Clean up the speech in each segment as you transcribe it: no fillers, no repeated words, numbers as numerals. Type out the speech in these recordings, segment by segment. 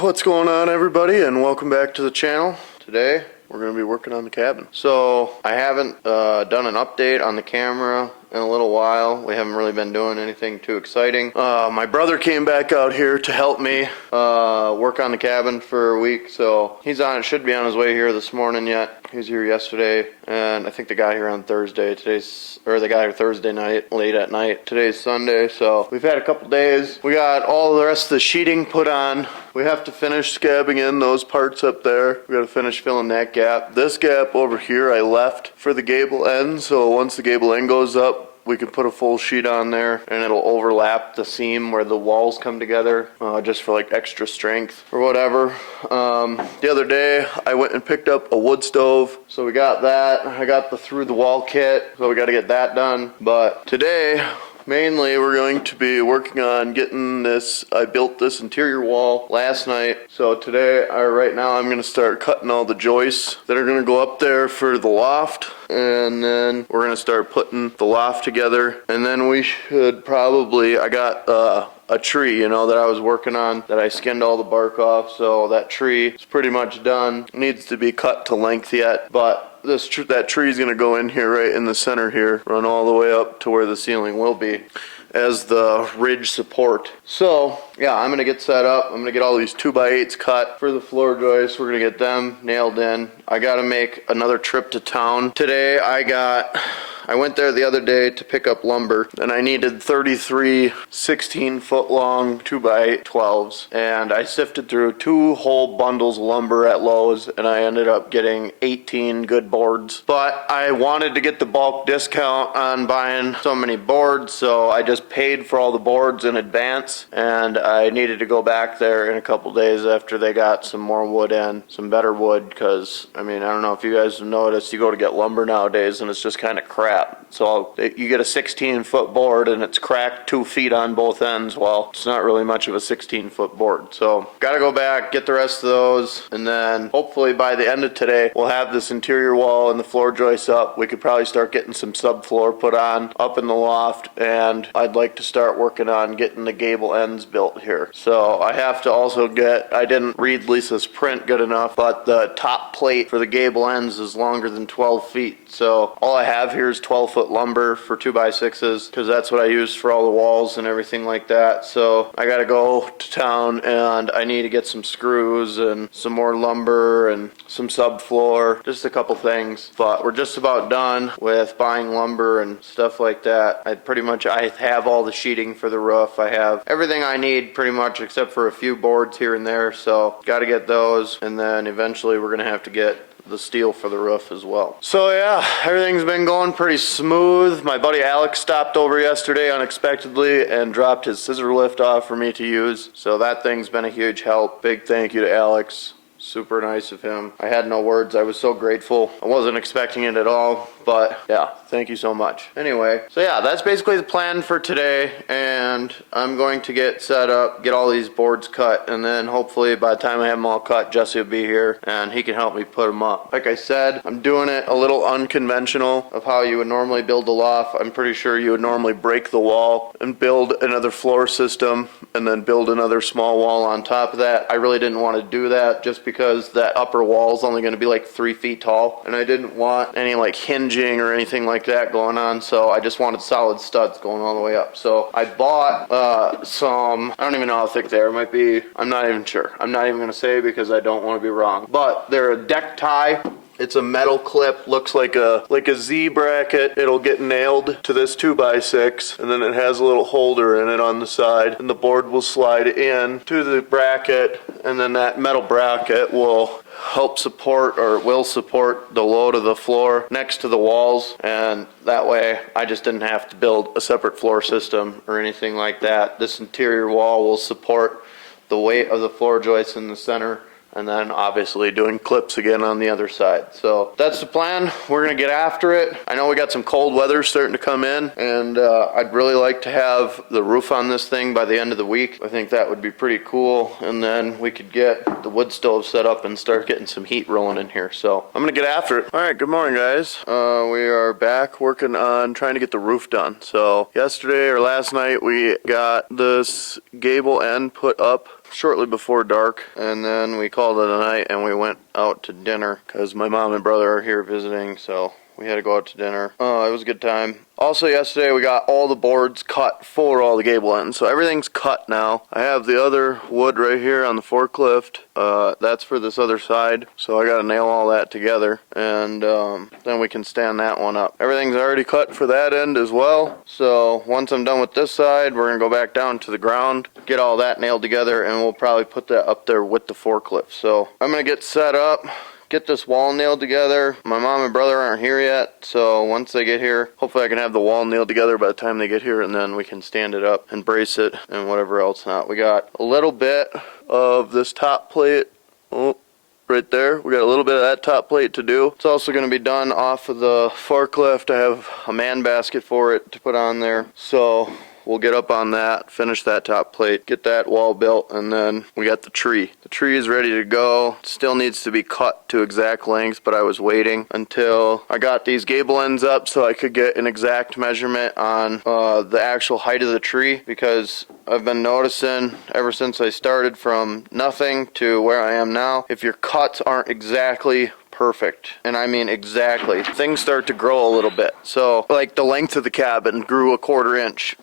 What's going on, everybody, and welcome back to the channel. Today we're going to be working on the cabin. So I haven't done an update on the camera in a little while. We haven't really been doing anything too exciting. My brother came back out here to help me work on the cabin for a week, so he's should be on his way here this morning yet. He was here yesterday, and I think they got here on Thursday. They got here Thursday night, late at night. Today's Sunday, so we've had a couple days. We got all the rest of the sheeting put on. We have to finish scabbing in those parts up there. We got to finish filling that gap. This gap over here I left for the gable end, so once the gable end goes up, we can put a full sheet on there and it'll overlap the seam where the walls come together, just for like extra strength or whatever. The other day I went and picked up a wood stove, so we got that. I got the through the wall kit, so we got to get that done. But today mainly we're going to be working on getting this. I built this interior wall last night, so today, right now, I'm going to start cutting all the joists that are going to go up there for the loft, and then we're going to start putting the loft together, and then we should probably, I got a tree, that I was working on, that I skinned all the bark off, so that tree is pretty much done. It needs to be cut to length yet, but that tree is going to go in here right in the center here, run all the way up to where the ceiling will be as the ridge support. So yeah, I'm going to get set up. I'm going to get all these 2x8s cut for the floor joists. We're going to get them nailed in. I got to make another trip to town. Today I went there the other day to pick up lumber, and I needed 33 16-foot long 2x12s, and I sifted through 2 whole bundles of lumber at Lowe's, and I ended up getting 18 good boards. But I wanted to get the bulk discount on buying so many boards, so I just paid for all the boards in advance, and I needed to go back there in a couple days after they got some more wood in, some better wood, because, I don't know if you guys have noticed, you go to get lumber nowadays, and it's just kind of crap. So you get a 16-foot board and it's cracked 2 feet on both ends. Well, it's not really much of a 16-foot board. So gotta go back, get the rest of those, and then hopefully by the end of today, we'll have this interior wall and the floor joists up. We could probably start getting some subfloor put on up in the loft, and I'd like to start working on getting the gable ends built here. So I have to also I didn't read Lisa's print good enough, but the top plate for the gable ends is longer than 12 feet. So all I have here is 12-foot lumber for 2x6s, because that's what I use for all the walls and everything like that. So I gotta go to town and I need to get some screws and some more lumber and some subfloor, just a couple things. But we're just about done with buying lumber and stuff like that. I have all the sheeting for the roof. I have everything I need pretty much except for a few boards here and there, so gotta get those, and then eventually we're gonna have to get the steel for the roof as well. So yeah, everything's been going pretty smooth. My buddy Alex stopped over yesterday unexpectedly and dropped his scissor lift off for me to use, so that thing's been a huge help. Big thank you to Alex. Super nice of him. I had no words. I was so grateful. I wasn't expecting it at all, but yeah, thank you so much. Anyway, so yeah, that's basically the plan for today, and I'm going to get set up, get all these boards cut, and then hopefully by the time I have them all cut, Jesse will be here and he can help me put them up. Like I said, I'm doing it a little unconventional of how you would normally build a loft. I'm pretty sure you would normally break the wall and build another floor system and then build another small wall on top of that. I really didn't want to do that just because that upper wall is only going to be like 3 feet tall, and I didn't want any like hinging or anything like that going on, so I just wanted solid studs going all the way up. So I bought some, I don't even know how thick they are. It might be, I'm not even sure. I'm not even going to say because I don't want to be wrong, but they're a deck tie. It's a metal clip, looks like a Z bracket. It'll get nailed to this 2x6, and then it has a little holder in it on the side, and the board will slide in to the bracket, and then that metal bracket will help support, or will support, the load of the floor next to the walls, and that way I just didn't have to build a separate floor system or anything like that. This interior wall will support the weight of the floor joists in the center, and then obviously doing clips again on the other side. So that's the plan. We're gonna get after it. I know we got some cold weather starting to come in, and I'd really like to have the roof on this thing by the end of the week. I think that would be pretty cool, and then we could get the wood stove set up and start getting some heat rolling in here. So I'm gonna get after it. All right, good morning, guys. We are back working on trying to get the roof done. So yesterday or last night we got this gable end put up shortly before dark, and then we called it a night and we went out to dinner because my mom and brother are here visiting, so we had to go out to dinner. It was a good time. Also yesterday we got all the boards cut for all the gable ends, so everything's cut now. I have the other wood right here on the forklift. That's for this other side, so I gotta nail all that together, and then we can stand that one up. Everything's already cut for that end as well, so once I'm done with this side, we're gonna go back down to the ground, get all that nailed together, and we'll probably put that up there with the forklift. So I'm gonna get set up, get this wall nailed together. My mom and brother aren't here yet, so once they get here, hopefully I can have the wall nailed together by the time they get here, and then we can stand it up and brace it and whatever else not. We got a little bit of this top plate, right there. We got a little bit of that top plate to do. It's also going to be done off of the forklift. I have a man basket for it to put on there, so we'll get up on that, finish that top plate, get that wall built, and then we got the tree. The tree is ready to go. It still needs to be cut to exact length, but I was waiting until I got these gable ends up so I could get an exact measurement on the actual height of the tree, because I've been noticing ever since I started from nothing to where I am now, if your cuts aren't exactly perfect, and I mean exactly, things start to grow a little bit. So like the length of the cabin grew a 1/4 inch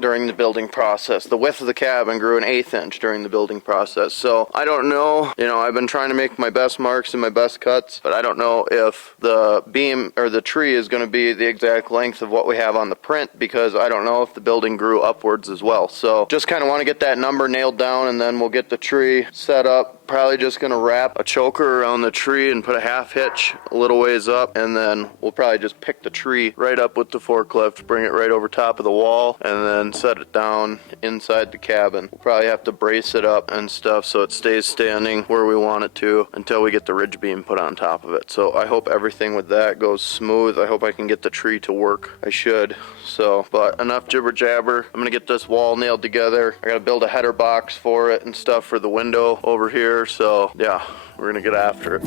during the building process. The width of the cabin grew an 1/8 inch during the building process. So I don't know, I've been trying to make my best marks and my best cuts, but I don't know if the beam or the tree is going to be the exact length of what we have on the print, because I don't know if the building grew upwards as well. So just kind of want to get that number nailed down, and then we'll get the tree set up. Probably just going to wrap a choker around the tree and put a half hitch a little ways up, and then we'll probably just pick the tree right up with the forklift, bring it right over top of the wall, and then set it down inside the cabin. We'll probably have to brace it up and stuff so it stays standing where we want it to until we get the ridge beam put on top of it. So I hope everything with that goes smooth. I hope I can get the tree to work. I should. So, but enough jibber jabber. I'm gonna get this wall nailed together. I gotta build a header box for it and stuff for the window over here. So yeah, we're gonna get after it.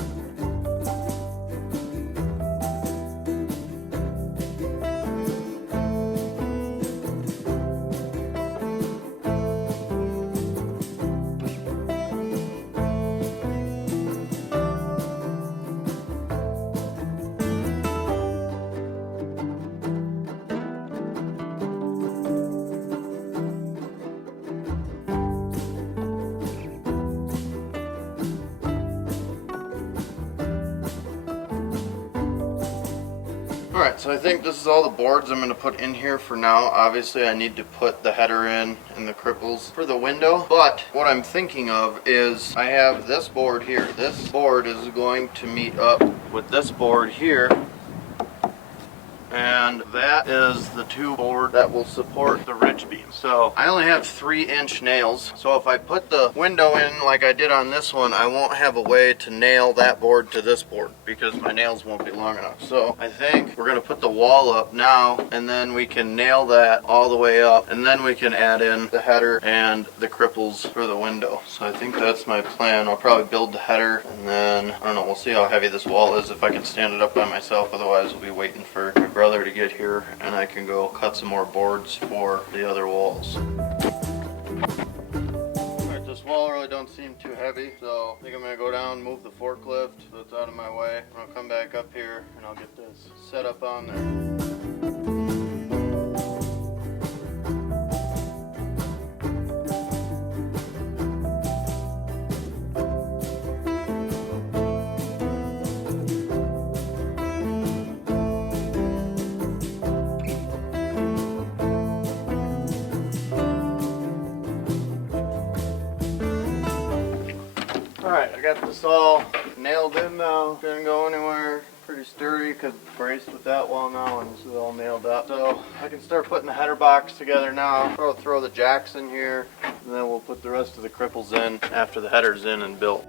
Alright, so I think this is all the boards I'm going to put in here for now. Obviously I need to put the header in and the cripples for the window, but what I'm thinking of is I have this board here. This board is going to meet up with this board here, and that is the two board that will support the ridge beam. So I only have 3-inch nails, so if I put the window in like I did on this one, I won't have a way to nail that board to this board because my nails won't be long enough. So I think we're going to put the wall up now, and then we can nail that all the way up, and then we can add in the header and the cripples for the window. So I think that's my plan. I'll probably build the header, and then I don't know, we'll see how heavy this wall is, if I can stand it up by myself. Otherwise we'll be waiting for my brother to get here and I can go cut some more boards for the other walls. Alright, this wall really don't seem too heavy, so I think I'm going to go down, move the forklift so it's out of my way. I'll come back up here and I'll get this set up on there. Alright, I got this all nailed in now. Didn't go anywhere. Pretty sturdy because it's braced with that wall now, and this is all nailed up. So I can start putting the header box together now. Throw the jacks in here, and then we'll put the rest of the cripples in after the header's in and built.